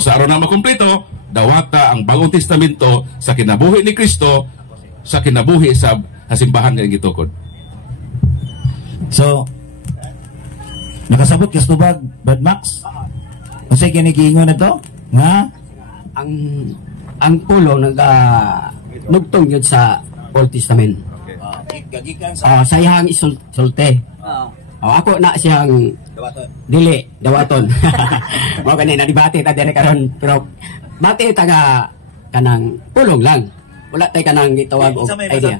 O sa araw na makumpleto, dawata ang Bagong Testamento sa kinabuhi ni Kristo, sa kinabuhi sa simbahan nga gitukod. So, nakasabot ka sa tubag, Brad Max? Kasi kinikingo na to? Nga? Ang pulo nugtong yun sa Old Testament. Sa iyang isulte. Ako na siyang dawaton. Mo kanina dibati ta dire karon, pero bati ta nga kanang pulong lang. Wala tay kanang gitawag og idea.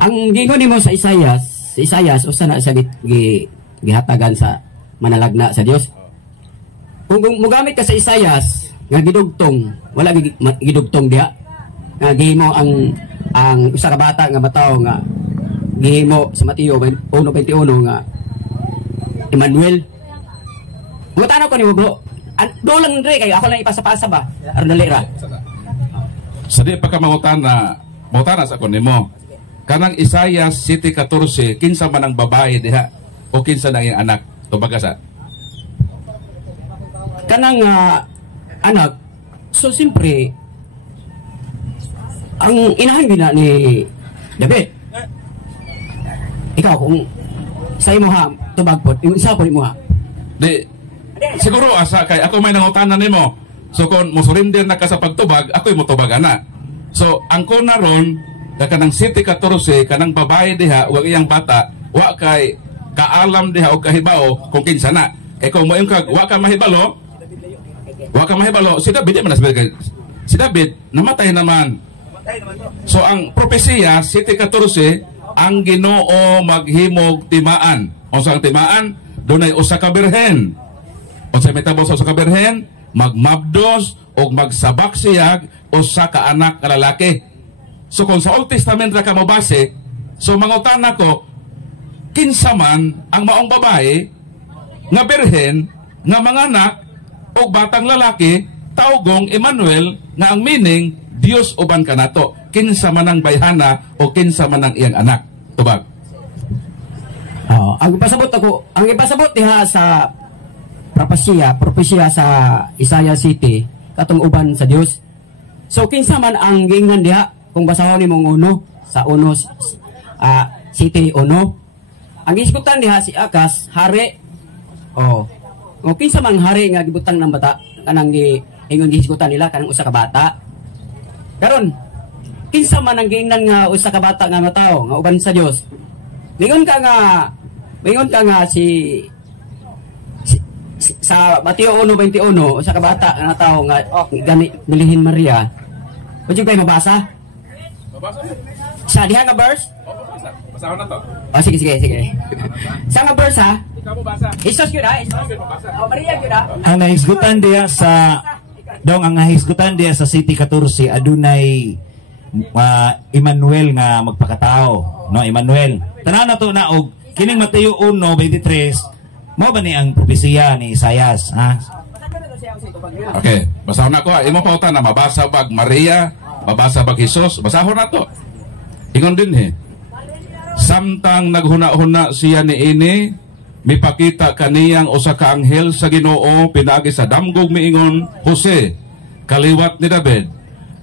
Ang gingon nimo sa Isaias usa na sa gihatagan sa manalagna sa Dios. Kung mogamit ka sa Isaias nga gidugtong, wala gidugtong diha. Nga gihimo ang usa ka bata nga mataw nga gihimo sa Mateo 1:21 nga Emmanuel. Mutanaw ko nimo bro. Do lang dre kay ako lang ipasa-pasa ba? Aron dali ra. Sa di pa ka mangutana sa ko nimo. Kanang Isaias 7:14, kinsa man ang babae diha o kinsa na iyang anak? Tubaga sa kanang anak. So simpre ang inahan gina ni David. Ikaw kung sa imo ha tubagpot, isa po nimo ha. Di siguro asa kay ako may nangutanan nimo. So kung mo surrender na ka sa pagtubag, ako'y mo tubagan na. So ang kuna ron kanang 7:14 kanang babae diha wag iyang bata, wa kay kaalam diha o kahibao kung kinsa na. Kay kung mo kag wa ka mahibalo, si David man si David namatay naman. So ang propesiya 7:14 ang Ginoo maghimog timaan. O sa timaan, dunay usa ka birhen. O sa metabo sa usa ka birhen, magmabdos o magsabak siyag usa ka anak ka lalaki. So kung sa Old Testament ra ka mo base, so mangutana ko, kinsa man ang maong babae nga birhen nga manganak og batang lalaki taugong Emmanuel nga ang meaning Dios uban kanato. Kinsa man ang bayhana o kinsa man ang iyang anak. Tubag. Ang ipasabot diha sa propesya sa Isaiah City katong uban sa Dios. So kinsa man ang giingnan diha kung basahon nimong uno sa uno City uno. Ang isgutan diha si Akas hari. O kinsa man hari nga gibutang ng bata kanang ingon gihisgutan nila kanang usa ka bata. Karon kinsa man ang giingnan nga usa ka bata nga matawo nga uban sa Dios. Mingon ka nga sa Mateo 1:21 usa ka bata nga tawo nga gani Milihin Maria. Pwede kayo mabasa? Sa diha nga verse? Basahon na to. Sige. Sa nga verse ha? Ikaw mo basa. Isos yun ha? Maria yun ha? Ang nahisgutan diya sa ang nahisgutan diya sa City 14 adunay Emmanuel nga magpakatao, no? Emmanuel. Tanan na to na og kining Mateo 1:23 mo ba ni ang propesiya ni Isaias, ha? Okay, basahon na ko. Imo pauta na mabasa bag Maria, mabasa bag Jesus, basahon na to. Ingon din samtang naghuna-huna siya ni ini, mipakita kaniyang usa ka anghel sa Ginoo pinaagi sa damgog miingon, Jose, kaliwat ni David,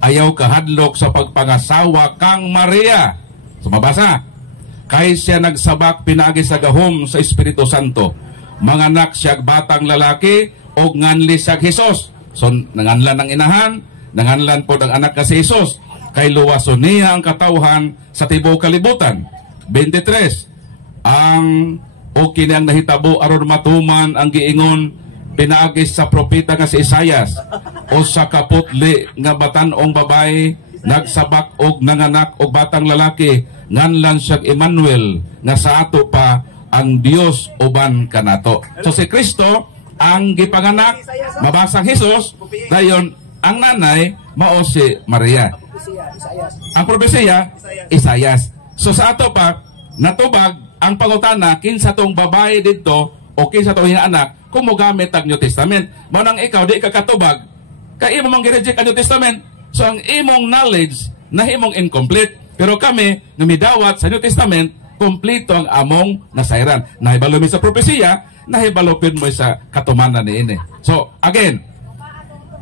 ayaw kahadlok sa pagpangasawa kang Maria. Sumabasa. Kay siya nagsabak pinaagi sa gahom sa Espiritu Santo. Manganak siya batang lalaki o nganli siya Jesus. So nanganlan ang inahan, nanganlan po ang anak ka si Jesus. Kay luwason niya ang katawhan sa tibuok kalibutan. 23. Ang o kini ang nahitabo aron matuman ang giingon pinaagis sa propeta nga si Isaias, o sa kaputli nga batan-ong babae nagsabak og nanganak og batang lalaki nganlan siya Emmanuel nga sa ato pa ang Dios uban kanato. So si Kristo ang gipanganak, mabasang Jesus, dayon ang nanay mao si Maria. Ang propesiya Isaias. So sa ato pa natubag ang pangutana kinsa tong babae didto o kinsa tong anak kung mo gamit ang New Testament. Mao nang ikaw di ka katubag kay imo mang gi-reject ang New Testament. So ang imong knowledge nahimong incomplete. Pero kami nga midawat sa New Testament, kompleto ang among nasayran. Nahibalo mi sa propesiya nahibalopin mo sa katumanan ni ini. So, again,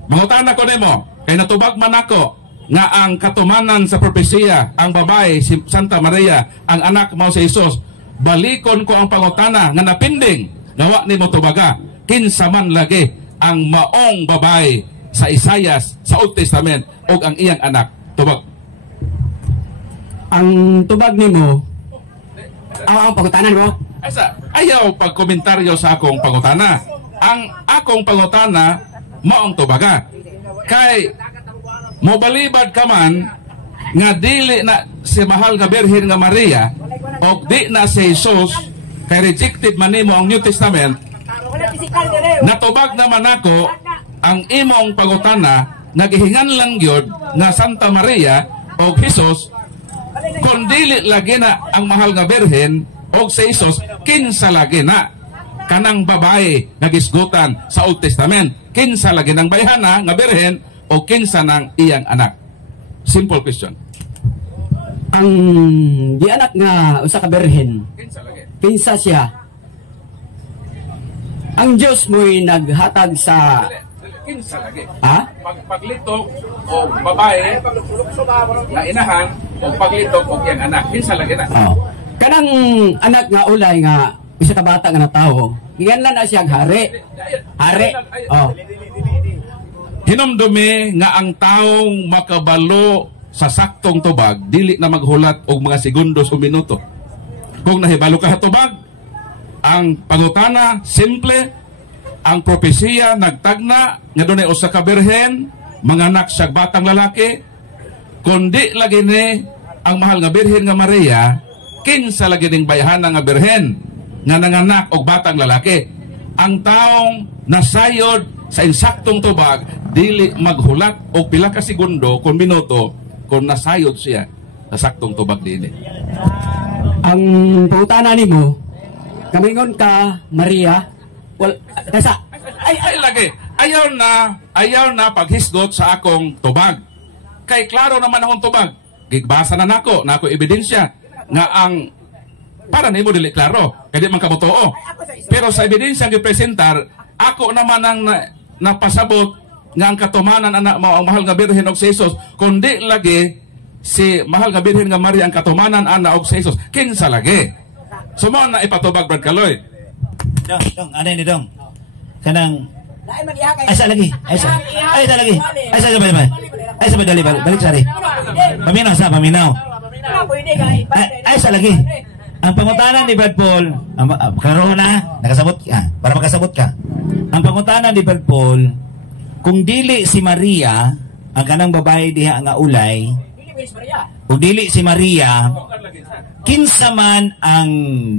mangutana ko nimo, kay natubag man ako nga ang katumanan sa propesiya, ang babae si Santa Maria, ang anak mo si Jesus, balikon ko ang pangutana nga napinding, gawa nimo tubaga, kinsa man lagi ang maong babae sa Isayas, sa Old Testament, o ang iyang anak, tubag. Ang tubag nimo, ang pagutanan mo, Asa, ayaw pagkomentaryo sa akong pangutana. Ang akong pangutana, maong tubaga. Kay, mobalibad ka man, nga dili na si mahal nga Birhen nga Maria, o di na si Jesus, kay rejected man nimo ang New Testament, natubag naman ako, ang imong pangutana, nagihingan lang yun, na Santa Maria, o Jesus, kung dili lagi na ang mahal nga Birhen, o sa Jesus, kinsa lagi na kanang babae nagisgutan sa Old Testament, kinsa lagi ng bayhana nga Birhen o kinsa ng iyang anak. Simple question. ang di anak nga usa ka Birhen, Kinsa lagi? kinsa siya? Ang Diyos mo'y naghatag sa Kinsa lagi? ha? Paglitok o babae na inahan o paglitok o iyang anak, kinsa lagi na? Oh. Kanang anak nga ulay nga isa ka bata nga na tao, giganlan na siya hari. Hari. Oh. Hinumdumi nga ang taong makabalo sa saktong tubag dili na maghulat og mga segundos o minuto. Kung nahibalo ka tubag, ang pangutana simple, ang propesiya nagtagna nga dunay usa ka birhen manganak sa batang lalaki, kundi lagi ni ang mahal nga Birhen nga Maria, kinsa lagi ning bayhana nga birhen nga nanganak og batang lalaki. Ang taong nasayod sa insaktong tubag dili maghulat og pila ka segundo kung minuto kung nasayod siya sa saktong tubag dinhi. Ang pangutana nimo, kamingon ka Maria, kasa Ay lagi, ayaw na paghisgot sa akong tubag. Kay klaro naman akong tubag. Gigbasa na nako ebidensya nga ang para nimo dili klaro, kay di man kamo tuo. Pero sa ebidensya nga gipresentar, ako naman ang napasabot nga ang katumanan anak mo ang mahal nga Birhen og si Jesus, kundi lagi si mahal nga Birhen nga Maria ang katumanan ana og si Jesus. Kinsa lagi? Sumo na ipatubag Brad Kaloy. Dong, ano ni dong? Kanang ay sa lagi. Ay sa lagi. Ay sa balik. Ay sa balik sari. Paminaw. Ay sa lagi. Ang pangutanan ni Brad Paul, karon na nakasabot ka para makasabot ka. Ang pangutanan ni Brad Paul, kung dili si Maria ang kanang babae diha nga ulay, kung dili si Maria, kinsa man ang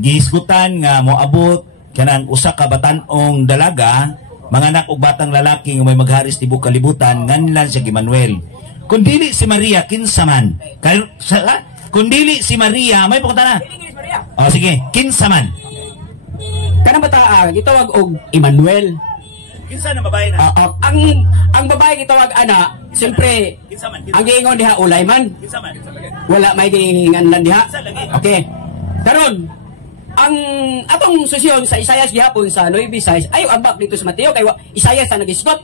gihisgutan nga moabot kanang usa ka batan-ong dalaga, manganak og batang lalaki nga may magharis tibok kalibutan nganlan siya Emmanuel. Kung dili si Maria, kinsa man? Kung dili si Maria, may pangutana. Oh sige, kinsa man? kanang bata gitawag og Emmanuel. Kinsa na babae na? Ang babae gitawag ana, siyempre Kinsa man? ang giingon diha ulay man. Kinsa man? Wala may giingan lang diha. Kinsa lagi? Okay. Karon, ang atong susyon sa Isayas gihapon sa 9:6 ayo ambak dito sa Mateo kay Isayas sa nagisgot.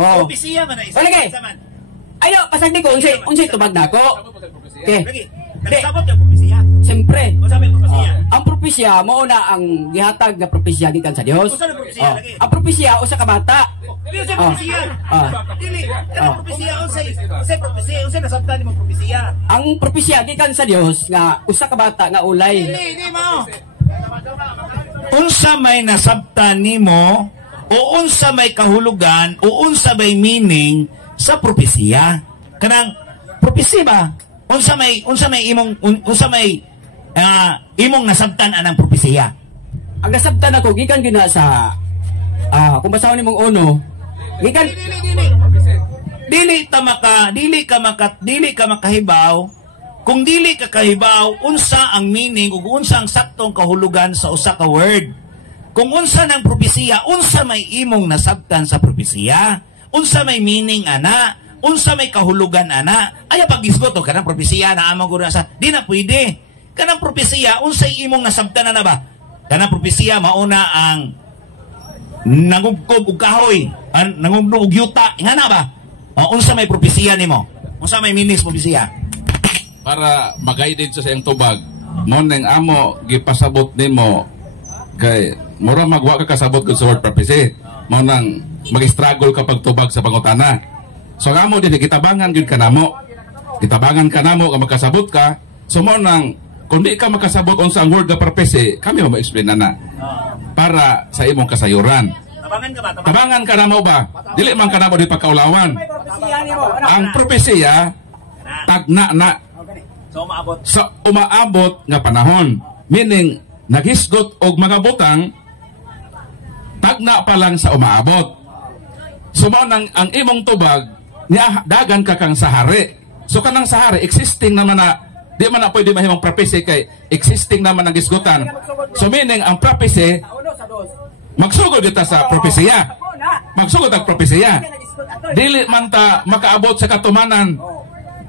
Oh. Propesiya man na isa. Lagi. Kinsa man? Ayo pasagdi ko unsay tubag nako. Okay. Lagi. Nagsabot yung propesiya. Siyempre, O sabi yung propesiya. ang propesya mao na ang gihatag nga propesya gikan sa Dios. Usa na propesiya lagi. Ang propesya usa ka bata. Dili sa propesiya. Dili. Kana Oh. propesiya unsay propesiya, unsay nasabtan nimo propesiya. Ang propesya gikan sa Dios nga usa ka bata nga ulay. Dili mao. Unsa may nasabtan nimo o unsa may kahulugan o unsa may meaning sa propesiya? Kanang propesiya ba? Unsa may imong nasabtan anang propesiya? Ang nasabtan ako gikan gina sa kung basahon nimong uno, gikan Dili ka makahibaw kung dili ka kahibaw unsa ang meaning ug unsa ang saktong kahulugan sa usa ka word. Kung unsa nang propesiya, unsa may imong nasabtan sa propesiya, unsa may meaning ana, unsa may kahulugan ana. Aya paggisgot o kanang propesiya na amang guro sa di na pwede. Kanang propesiya unsay imong nasabtan na ba? Kana propesiya mauna ang nangugkob og kahoy, nangugno og yuta, ingana ba? O unsa may propesiya nimo? Unsa may meanings propesiya? Para mag-guided sa iyang tubag, mo nang amo gipasabot nimo kay mura magwa ka kasabot sa word prophecy. Mo nang mag-struggle kapag tubag sa pangutana. So amo din kitabangan gyud kanamo. Kitabangan kanamo nga magkasabot ka. So mo nang kung di ka makasabot unsa ang word nga prophecy, kami mo explain na para sa imong kasayuran. Tabangan ka ba? Tabangan ka namo ba? Dili man kanamo di pagkaulawan. Ang propesiya tagna na sa umaabot nga panahon. Meaning naghisgot og mga butang tagna pa lang sa umaabot. Sumo nang ang imong tubag niya dagan ka kang sahari. So kanang sahari existing naman na di man na pwede mahimong prophecy kay existing naman ang gisgutan. So meaning ang prophecy magsugod kita sa propesiya. Magsugod ang propesiya. Dili man ta makaabot sa katumanan.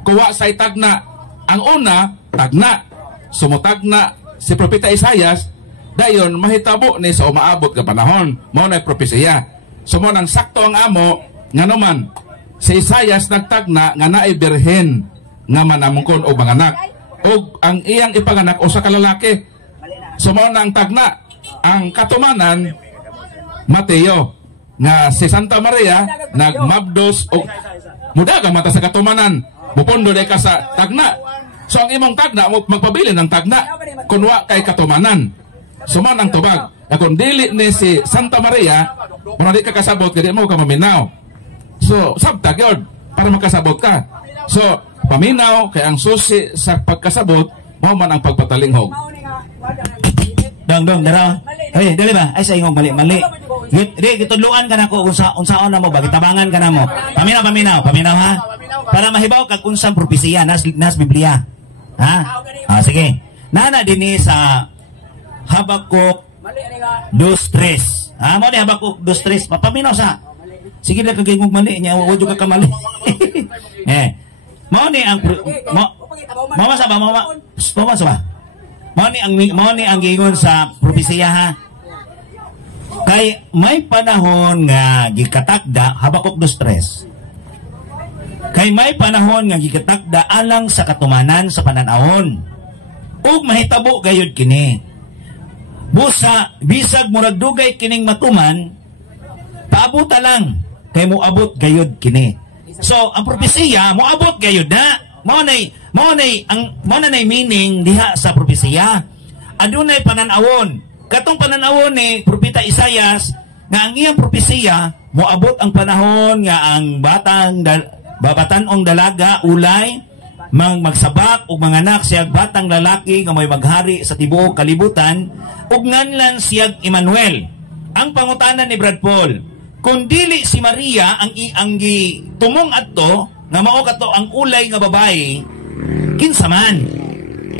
Kuwa sa tagna. Ang una, tagna. Sumutagna si Propeta Isaias, dayon mahitabo ni sa umaabot ka panahon. Mao na propesiya. Sumo nang sakto ang amo, nga naman, si Isaias nagtagna nga naay birhen nga manamungkon og manganak. Og ang iyang ipanganak usa ka lalaki. Sumo nang tagna. Ang katumanan, Mateo, nga si Santa Maria nagmabdos og mudagang mata sa katumanan. Mupondo day ka sa tagna. So ang imong tagna magpabilin ng tagna kunwa kay katumanan. Suman ang tubag. Kung dili ni si Santa Maria, muna di ka kasabot kaya mo ka maminaw. So sabtag yun para makasabot ka. So paminaw kay ang susi sa pagkasabot mo man ang pagpatalinghog. Dong dara. Ay dali ba? Ay sa ingong mali. Di gitudluan ka nako unsaon na mo ba gitabangan ka na mo. Paminaw ha. Para mahibaw kag unsang propesiya nas Biblia. Ha? Sige. Nana dinhi sa Habakuk 2:3. Mo ni Habakuk 2:3. Papaminaw sa. Sige lang kag ingong mali nya wa jud ka mali. Mo ni ang mama sa ba? Mo ni ang giingon sa propesiya ha. Kay may panahon nga gikatakda Habakuk 2:3. Kay may panahon nga gikatakda alang sa katumanan sa pananahon. Ug mahitabo gayud kini. Busa bisag murag dugay kining matuman, paabuta lang kay moabot gayud kini. So ang propesiya moabot gayud na. Mao nay meaning diha sa propesiya. Adunay pananawon. Katong pananawon ni Propeta Isaias nga ang iyang propesiya moabot ang panahon nga ang babatan-ong dalaga ulay magsabak ug manganak siyag batang lalaki nga may maghari sa tibuok kalibutan ug nganlan siyag Emmanuel. Ang pangutanan ni Brad Paul, kung dili si Maria ang gitumong adto nga mao kato ang ulay nga babae, kinsa man?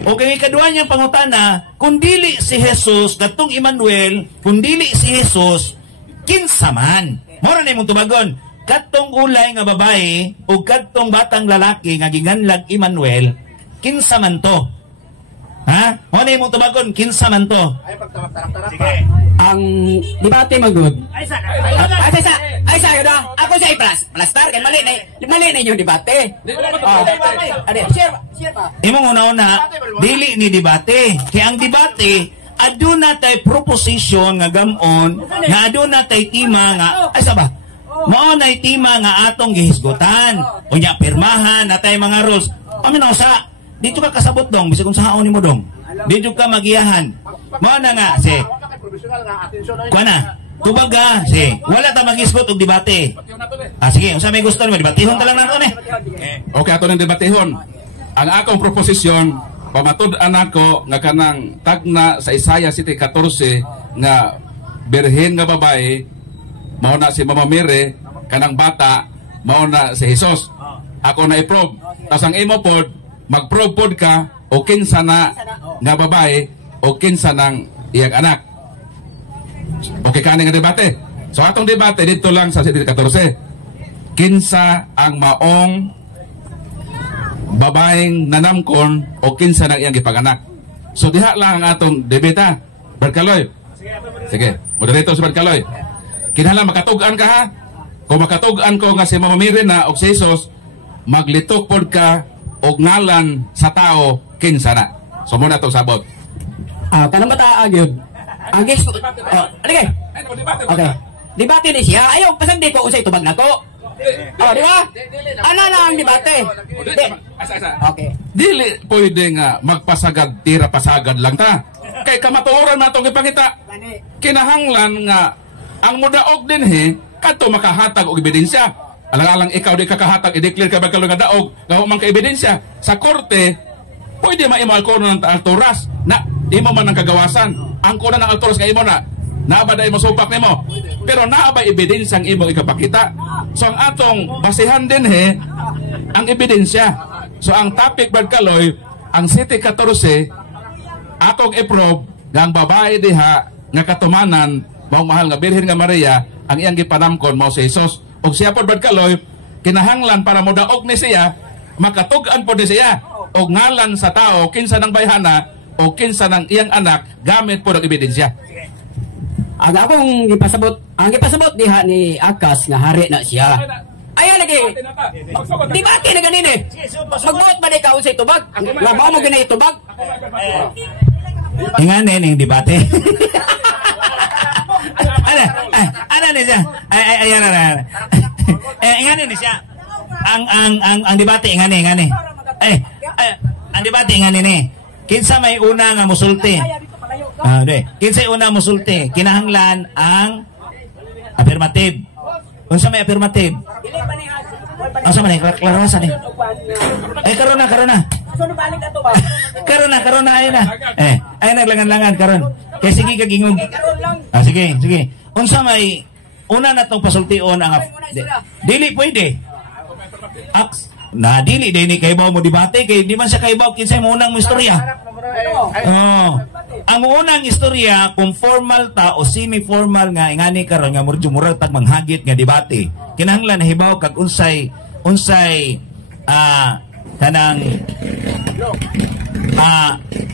O kay kadua niyang pangutana, kung dili si Jesus katong Emmanuel, kung dili si Jesus, kinsa man? Mora na imong tubagon, katong ulay nga babae o katong batang lalaki nga ginganlag Emmanuel, kinsa man to? Ha? Mora na imong tubagon, kinsa man to? Sige. Ang debate magud. Ay sa yun ako sa i-plaster kay mali na yung debate. Share pa. Imong una-una, dili ni debate. Kaya ang debate, aduna tay proposition nga gamon, nga aduna tay tema nga, ay saba, mao nay tema nga atong gihisgutan. Unya pirmahan natay mga rules. Paminaw sa, dito ka kasabot dong, bisag kung sahaon nimo dong. Dito ka magiyahan. Mao na nga, si kuana, tubaga, si wala ta mag-isgot og debate. Sige, unsa may gusto nimo debatehon ta lang nato ni. Okay, ato ng debatehon. Ang akong proposisyon, pamatud-an ako nga kanang tagna sa Isaiah 7:14 nga birhen nga babae mao na si Mama Mary, kanang bata mao na si Jesus. Ako na i-probe. Tas ang imo pod mag-probe pod ka o kinsa na nga babae o kinsa nang iyang anak. Okay kani nga debate. So atong debate dito lang sa 7:14. Kinsa ang maong babaeng nanamkon o kinsa nang iyang gipaganak. So diha lang ang atong debate. Brad Kaloy. Sige, moderator si Brad Kaloy. Kinahanglan makatugan ka ha. Kung makatugan ko nga si Mama Miri na og si Jesus, maglitok pod ka og ngalan sa tao kinsa na. So muna itong sabot. Kanang bata agyod. Ang gusto. Aligay. Okay. Debate ni siya. Ayaw, pasang di ko usay tubag na ko. Di ba? Ano na ang debate? Okay. Dili pwede nga magpasagad, tira pasagad lang ta. Kay kamatuoran na itong ipangita. Kinahanglan nga ang mudaog din kadto makahatag og ebidensya. Alang-alang ikaw di kakahatag, i-declare ka ba nga daog, gawa man ka ebidensya. Sa korte, pwede maimo ang kono ng alturas na imo man ang kagawasan. Ang kono ng alturas nga imo na naaba na imo supak nimo. Pero naaba ebidensyang imo ikapakita. So ang atong basihan din ang ebidensya. So ang topic Brad Kaloy, ang City 14 atong i-probe nga ang babae diha nga katumanan mao mahal nga Birhen nga Maria ang iyang gipanamkon mao si Jesus. Og siya pod Brad Kaloy, kinahanglan para modaog ni siya, makatug-an pod ni siya og ngalan sa tao kinsa nang bayhana o kinsa nang iyang anak gamit pod og ebidensya. Ang akong gipasabot diha ni Akas nga hari na siya. Ayan lagi. Debate na ganini. Magbuhat ba ni ka usay tubag? Nga mao mo ginay tubag? Inganin yung debate. Ano ni siya? Ayan na. Inganin ni siya. Ang debate ingani. Ang debate ingani ni. Kinsa may una nga musulti? Kinsa una musulti? Kinahanglan ang affirmative. Unsa may affirmative? Unsa man klarasan ni? Karon na. Karon na ayun na. Ay naglangan-langan karon. Kay sige kagingog. Sige. Unsa may una natong pasultion ang dili pwede. Dili din kay mo debate kay di man siya kaibaw kinsay mo unang istorya. Ang unang istorya kung formal ta o semi-formal nga ingani karon nga murag tag manghagit nga debate. Kinahanglan hibaw kag unsay kanang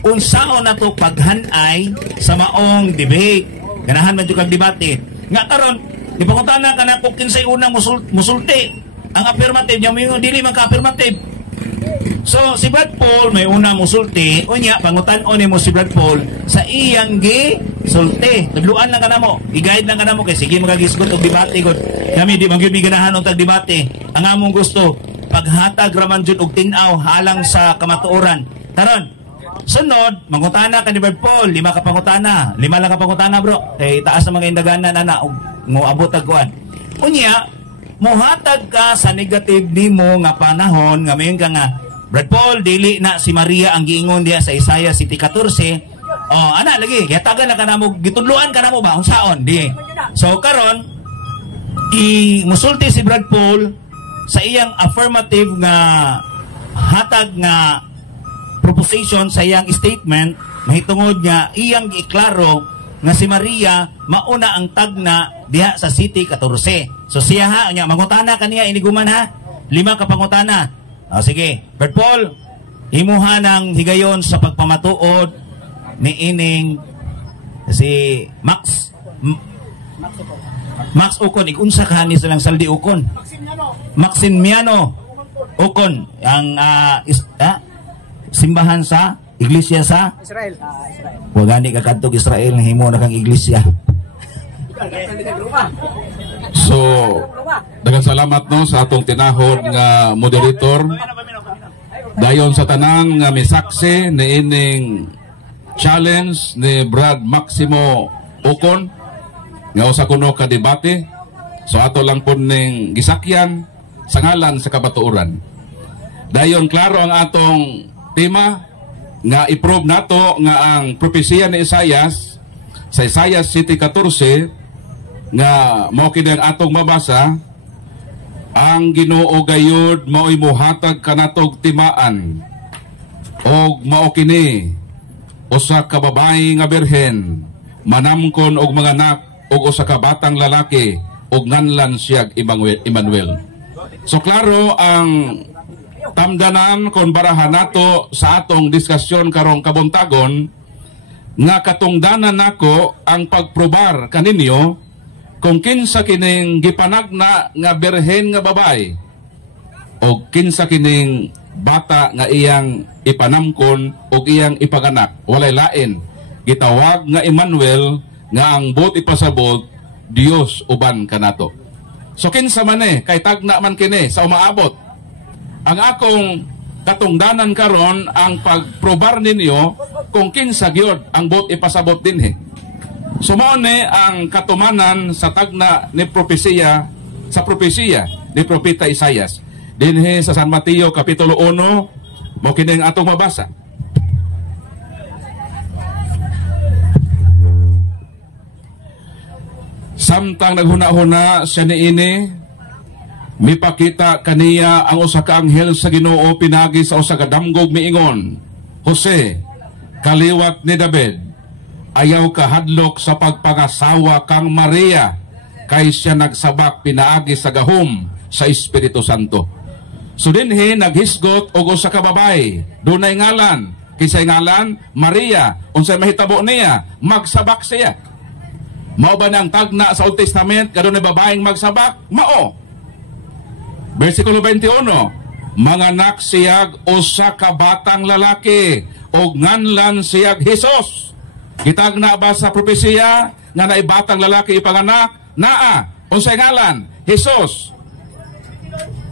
unsaon na to paghanay sa maong debate. Ganahan man jud kag debate. Nga karon ipangutana kana kung kinsay unang musulti. Ang affirmative niya may dili man ka affirmative. So si Brad Paul may una musulti, unya pangutan-on nimo si Brad Paul sa iyang sulti. Tagluan lang kanamo, i-guide lang kanamo kay sige magagisgot og debate gud. Kami di man gyud ganahan og tag debate. Ang among gusto paghatag raman jud og tin-aw halang sa kamatuoran. Karon sunod, mangutana ka ni Brad Paul, 5 ka pangutana. 5 lang ka pangutana, bro. Kay taas na mga indaganan ana og moabot og kuan. Unya muhatag ka sa negative nimo nga panahon nga mayon ka nga Brad Paul dili na si Maria ang giingon diha sa Isaiah City 14. Ana lagi gihatagan na kanamo gitudloan kanamo ba unsaon di. So karon musulti si Brad Paul sa iyang affirmative nga hatag nga proposition sa iyang statement mahitungod nga iyang giklaro nga si Maria mauna ang tagna diha sa City 14. So siya nya mangutana kaniya iniguman 5 ka pangutana. Sige, Brad Paul, imuha ng higayon sa pagpamatuod ni ining si Max Ukon. Ikunsa ka ni silang saldi Ukon. Maximiano Ukon ang simbahan sa iglesia sa Israel. Wagani ka kadtog Israel nga himo na kang iglesia. So, daghang salamat sa atong tinahod nga moderator. Dayon sa tanan nga misaksi ni ining challenge ni Brad Maximo Ocon nga usa kuno ka debate. So ato lang po ning gisakyan sa ngalan sa kabatuoran. Dayon klaro ang atong tema nga i-prove nato nga ang propesya ni Isaias sa Isaiah City 14 nga mao kini ang atong mabasa. Ang Ginoo gayud mao'y mohatag kanatog timaan og mao kini usa ka babae nga birhen manamkon og mga anak og usa ka batang lalaki og nganlan siya Emmanuel. So klaro ang tamdanan kon barahan nato sa atong diskusyon karong kabuntagon nga katungdanan nako ang pagprobar kaninyo kung kinsa kining gipanagna nga berhen nga babay o kinsa kining bata nga iyang ipanamkon o iyang ipaganak. Walay lain, gitawag nga Emmanuel nga ang bot ipasabot Dios uban kanato. So kinsa man kay tagna man kini sa umaabot. Ang akong katungdanan karon ang pagprobar ninyo kung kinsa gyud ang bot ipasabot dinhi. So mao ni ang katumanan sa tagna ni propesiya sa propesiya ni propeta Isaias dinhi sa San Mateo kapitulo 1 mo kini ang atong mabasa. Samtang naghuna-huna siya niini, mipakita kaniya ang usa ka anghel sa Ginoo pinagi sa usa ka damgog miingon, Jose, kaliwat ni David, ayaw ka hadlok sa pagpangasawa kang Maria, kay siya nagsabak pinaagi sa gahom sa Espiritu Santo. So dinhi naghisgot og usa ka babay, dunay ngalan, kisay ngalan Maria, unsay mahitabo niya, magsabak siya. Mao ba nang tagna sa Old Testament kadunay babaeng magsabak? Mao. Versikulo 21, manganak siyag usa ka batang lalaki og nganlan siyag Hesus. Gitagna ba sa propesiya nga naay batang lalaki ipanganak? Naa. Unsay ngalan? Hesus.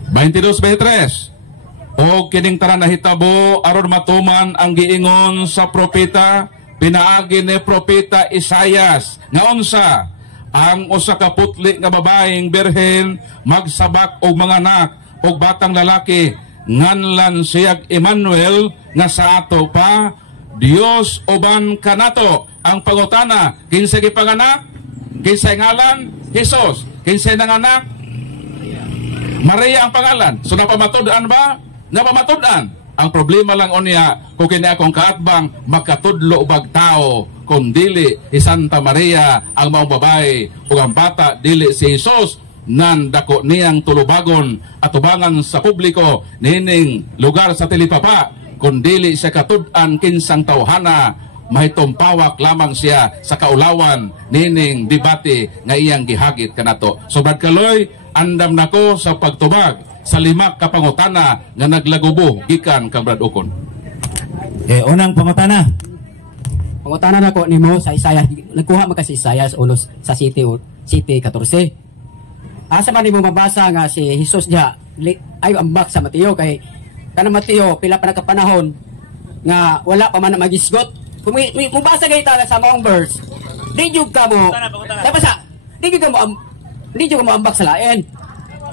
22-23. O kining tanan nahitabo aron matuman ang giingon sa propeta pinaagi ni propeta Isaias nga unsa ang usa ka putli nga babaeng berhen magsabak og mga anak og batang lalaki nganlan siyag Emmanuel nga sa ato pa Dios uban kanato. Ang pangutana, kinsa gipanganak? Kinsay ngalan? Hesus. Kinsay nanganak? Maria ang pangalan. So napamatud-an ba? Napamatud-an. Ang problema lang unya kung kini akong kaatbang makatudlo bag tao kung dili si Santa Maria ang maong babae o ang bata dili si Jesus nan dako niyang tulubagon at tubangan sa publiko nining lugar sa Tilipapa kung dili siya katud-an kinsang tawhana mahitumpawak lamang siya sa kaulawan nining debate nga iyang gihagit kanato. So Brad Kaloy, andam nako sa pagtubag sa lima ka pangutana nga naglagubo gikan kang Brad Ukon. Unang pangutana. Pangutana na ko nimo sa Isaias, nagkuha man kasi Isaias ulos sa City 14. Asa man nimo mabasa nga si Jesus diha ay ambak sa Mateo kay kana Mateo pila pa nakapanahon nga wala pa man magisgot. Kung mubasa gay ta sa maong verse, di jud ka mo. Tapos di jud ka mo ambak sa lain.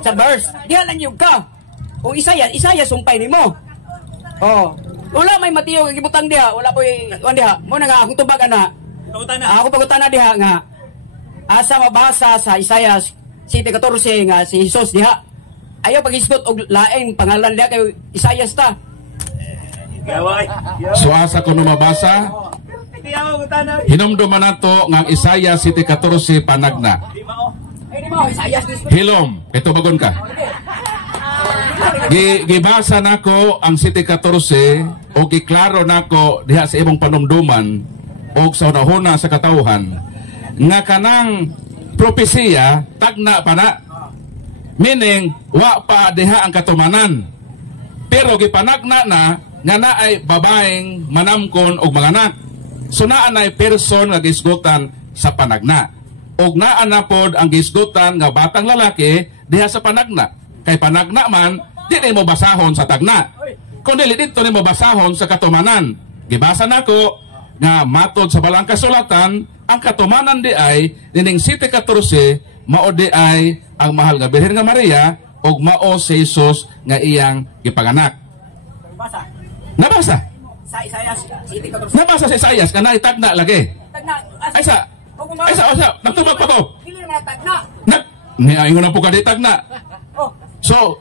Sa verse, diha lang yung ka. Kung Isaias sumpay nimo. Oh, wala may Mateo gibutang diha, wala po diha. Mo na nga akong tubag ana. Ako pagutana diha nga asa mabasa sa Isaias 7:14 nga si Jesus diha. Ayaw paghisgot og laing pangalan diha kay Isaias ta. So asa ko no mabasa? Hinumduman nato nga Isaias 7:14 panagna. Hilom, ito bagon ka. Gibasa nako ang 7:14 o giklaro nako diha sa imong panumduman o sa unahuna sa katawhan nga kanang propesiya tagna pa na. Meaning, wa pa diha ang katumanan. Pero gipanagna na nga naay babaeng manamkon og mga anak. So naa nay person nga gisgutan sa panagna. Og naa na pod ang gisgutan nga batang lalaki diha sa panagna. Kay panagna man di mo basahon sa tagna. Kundi dito ni mo basahon sa katumanan. Gibasa nako nga matod sa balang kasulatan ang katumanan di ay dining 7:14 mao di ay ang mahal nga Birhen nga Maria og mao si Jesus nga iyang gipanganak. Nabasa? Sa Isaias 7:14. Nabasa sa Isaias nga naitagna lagi. Tagna. Aysa, nagtubag pa ko. Dili na tagna. Ingon na po ka di tagna. So,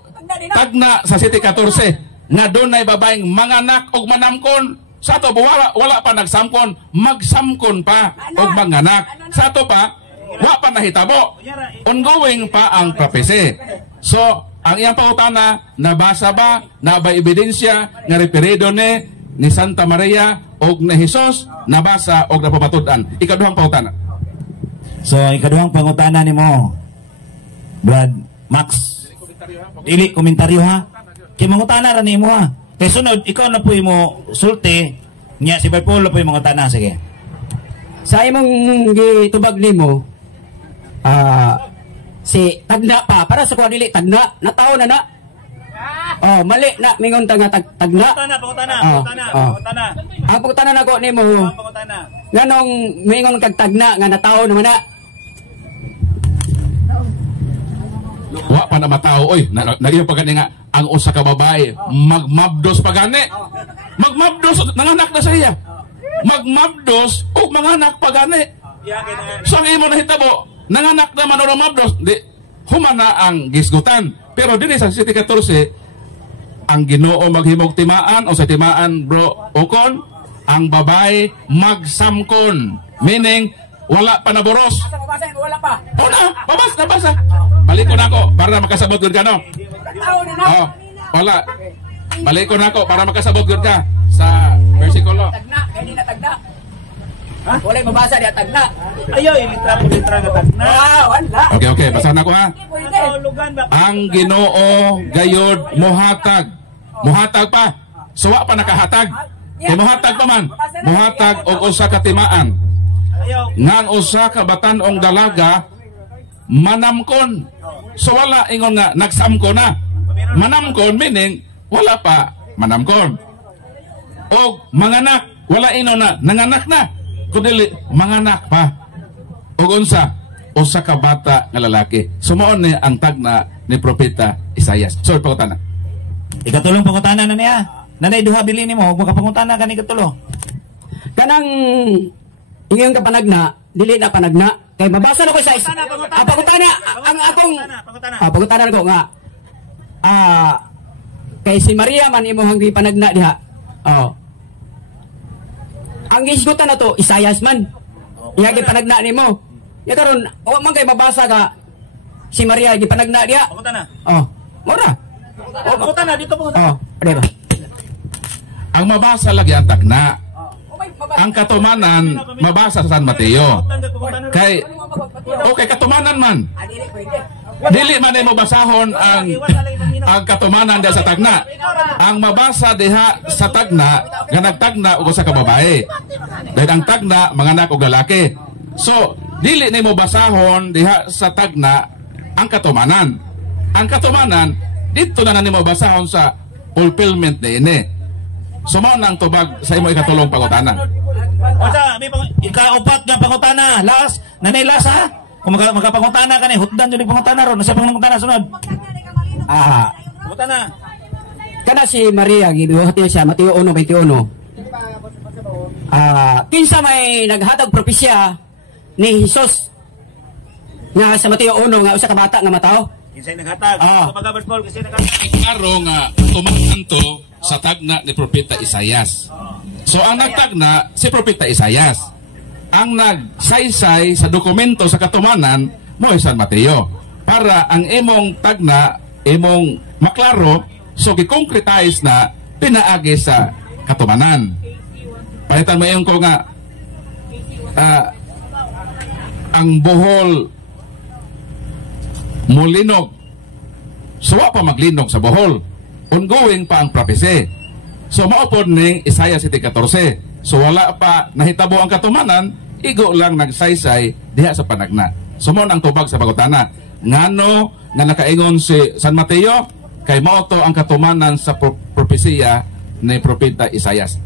tagna sa 7:14 nga dunay babaeng manganak og manamkon. Sa ato wala pa nagsamkon, magsamkon pa og manganak. Sa ato pa wa pa nahitabo. Ongoing pa ang prophecy. So, ang iyang pangutana, nabasa ba, na ba ebidensya nga referido ni Santa Maria og ni Hesus nabasa og napamatud-an. Ikaduhang pangutana. So ikaduhang pangutana nimo, Brad Max. Dili komentaryo ha. Kay mangutana ra nimo ha. Kay sunod ikaw na po imo sulti nya si Paul na po imo mangutana sige. Sa imong gitubag nimo, si tagna pa para sa kuha dili tagna nataw na na. Oh, mali na mingon ta nga tagna. Pangutana. Ang pangutana nako nimo. Nganong mingon kag tagna nga nataw naman na. Wa pa na matao oy, naging pagani nga ang usa ka babae magmabdos pagani. Magmabdos nanganak na sa iya. Magmabdos ug manganak pagani. So ang imo nahitabo, nanganak naman o mabdos, di humana ang gisgutan. Pero dili sa City 14 ang Ginoo maghimog timaan o sa timaan bro ukon ang babae magsamkon, meaning wala pa naboros. Wala pa. Nabasa. Balik ko na ako para makasabot gud ka no. Oh, wala. Balik ko na ako para makasabot gud ka sa versikulo. Tagna, kay di na tagna. Ha? Wala mabasa diya tagna. Ayo litra nga tagna. Wala. Okay, basahan ako ha. Ang Ginoo gayud muhatag pa. Suwa pa nakahatag. Muhatag pa man. Muhatag og usa ka timaan. Ngang usa ka batan-ong dalaga manamkon. So wala ingon nga nagsamko na. Manamkon meaning wala pa manamkon. Og manganak, wala ino na nanganak na. Kundi manganak pa. Og unsa usa ka bata nga lalaki. Sumoon ni ang tagna ni propeta Isaias. Sorry pangutana. Ikatulong pangutana na niya. Nanay duha bilin nimo, huwag makapangutana ka ni ikatulo. Kanang ingon ka panagna, dili na panagna. Kay mabasa na ko sa pangutana. Ang akong pangutana ko nga. Kay si Maria man imo hanggi panagna diha. Oh. Ang gisgutan na to, Isaias man. Iyagi panagna nimo. Ya karon, wa man kay mabasa ka si Maria gi panagna diha. Pangutana. Oh. Mura. Pangutana dito Oh, pangutana. ade ba? Ang mabasa lagi ang tagna. Ang katumanan mabasa sa San Mateo. Kay katumanan man. Dili man ay mabasahon ang katumanan diha sa tagna. Ang mabasa diha sa tagna nga nagtagna og usa ka babae. Dahil ang tagna manganak og lalaki. So, dili ni mo basahon diha sa tagna ang katumanan. Ang katumanan dito na nimo basahon sa fulfillment ni. So mao nang tubag sa imo ikatulong pangutana. Osa, may ikaupat nga pangutana. Last, nanay last ha. Kung magapangutana ka ni, hutdan yun yung pangutana ron. Nasa pangutana sunod. Pangutana. Kana si Maria gibuhat niya siya Mateo 1:21. Kinsa may naghatag propesya ni Hesus nga sa Mateo 1 nga usa ka bata nga mataw. Kinsay naghatag? Kapag Paul, kinsay naghatag? Klaro nga tumakan to sa tagna ni propeta Isaias. So ang nagtagna si propeta Isaias. Ang nagsaysay sa dokumento sa katumanan mo San Mateo. Para ang imong tagna, imong maklaro, so gi-concretize na pinaagi sa katumanan. Palitan mo yung ko nga ang buhol mulinog. So wa pa maglinog sa buhol. Ongoing pa ang prophecy. So maupod ning Isaiah 7:14. So wala pa nahitabo ang katumanan, igo lang nagsaysay diha sa panagna. Sumon ang tubag sa pagutana. Ngano nga nakaingon si San Mateo kay mao to ang katumanan sa propesiya ni propeta Isaias.